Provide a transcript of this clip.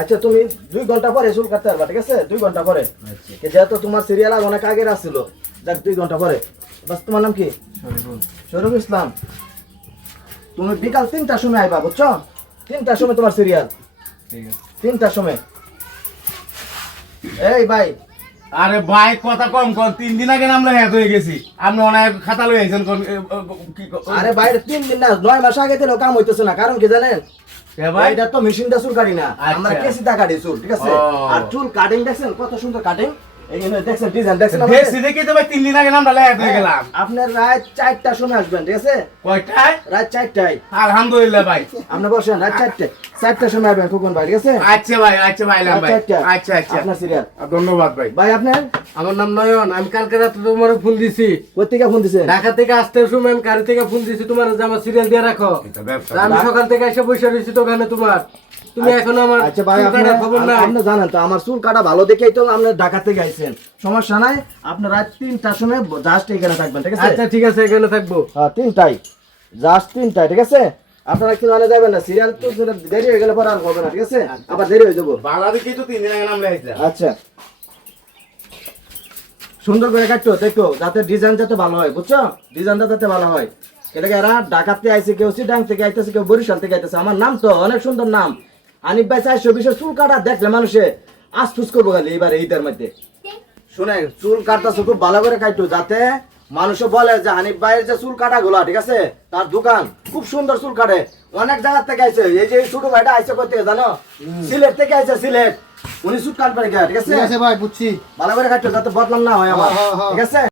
আচ্ছা তুমি 2 ঘন্টা পরে চুল কাটতে পারবা, ঠিক আছে? 2 ঘন্টা পরে। আচ্ছা যেহেতু তোমার সিরিয়াল অনেক আগের আসছিল, যাক 2 ঘন্টা পরে। বাস তোমার নাম কি? শরীফুল ইসলাম। তুমি বিকাল 3টার সময় আইবা, বুঝছো? 3টার সময় তোমার সিরিয়াল। ঠিক আছে 3টার সময়। এই ভাই আরে ভাই কথা কম কোন 3 দিন আগে আমরা হ্যাঁ হয়ে গেছি আপনি অনেক খাতা লই আইছেন কোন আরে ভাই 3 দিন না 9 মাস আগে থেকে কাম হইতেছে না, কারণ কি জানেন? কে ভাই এটা তো মেশিন দিয়ে চুল কাটি না, আমরা আচ্ছা। কেসি দা কাটি চুল, ঠিক আছে? ও। আর চুল কাটিং দেখছেন কত সুন্দর কাটিং, এইখানে দেখছেন ডিজাইন দেখছেন না? দেখছি দেখি তো ভাই 3 দিন আগে আমরা হ্যাঁ হয়ে গেলাম আপনার রাত 4টার সময় আসবেন, ঠিক আছে? কয়টায় রাত 4টায় আলহামদুলিল্লাহ ভাই আপনি বসেন, রাত 4টার সময় আসবেন খোকন ভাই, ঠিক আছে? আচ্ছা ভাই এলাম ভাই রাত 4টা। আচ্ছা আচ্ছা আপনার সিরিয়াল। ধন্যবাদ ভাই ভাই আপনার আমার নাম নয়ন। আমি কালকে রাতে তোমার ফোন দিছি, কোথেকে ফোন দিছেন? ঢাকা থেকে আসতে সময় আমি গাড়ি থেকে ফোন দিছি তোমার যে আমার সিরিয়াল দিয়ে রাখো। এটা ব্যবসা তা আমি সকাল থেকে এসে বসে রয়েছি দোকানে তোমার, তুমি এখন আমার আচ্ছা ভাই চুল কাটার খবর নাই। আপনি জানেন তো আমার চুল কাটা ভালো দেখেই তো আপনি ঢাকা থেকে আইছেন, সমস্যা নাই। আপনি রাত 3টার সময় জাস্ট এখানে থাকবেন, ঠিক আছে? আচ্ছা ঠিক আছে, এখানে থাকবো। হ্যাঁ 3টায়, জাস্ট 3টায়, ঠিক আছে? আপনারা কি মানে যাবেন না, সিরিয়াল তো দেরি হয়ে গেলে পরে আর হবে না, ঠিক আছে? আবার দেরি হয়ে যাবো। বাংলা দেখি তো 3 দিন আগে আমরা আইছিলাম আচ্ছা সুন্দর করে কাটতো দেখো, যাতে ডিজাইন যাতে ভালো হয়, বুঝছো? ডিজাইনটা যাতে ভালো হয়। এটাকে এরা ঢাকাতে আইছে, কেউ চিটাং থেকে আইতেছে, কেউ বরিশাল থেকে আইতেছে। আমার নাম তো অনেক সুন্দর নাম, হানিফ ভাই 420 চুল কাটা দেখলে মানুষে আফসুস করবো খালি এবার ঈদের মধ্যে। শুনে চুল কাটতেছে খুব ভালো করে কাটতো, যাতে মানুষে বলে যে হানিফ ভাইয়ের যে চুল কাটা গুলা, ঠিক আছে? তার দোকান খুব সুন্দর চুল কাটে, অনেক জায়গা থেকে আইছে। এই যে ছোট ভাইটা আইছে কই থেকে জানো? সিলেট থেকে আইছে, সিলেট। উনি চুল কাটবে, ঠিক আছে? ঠিক আছে ভাই, বুঝছি। ভালো করে কাটতো যাতে বদনাম না হয় আমার, ঠিক আছে?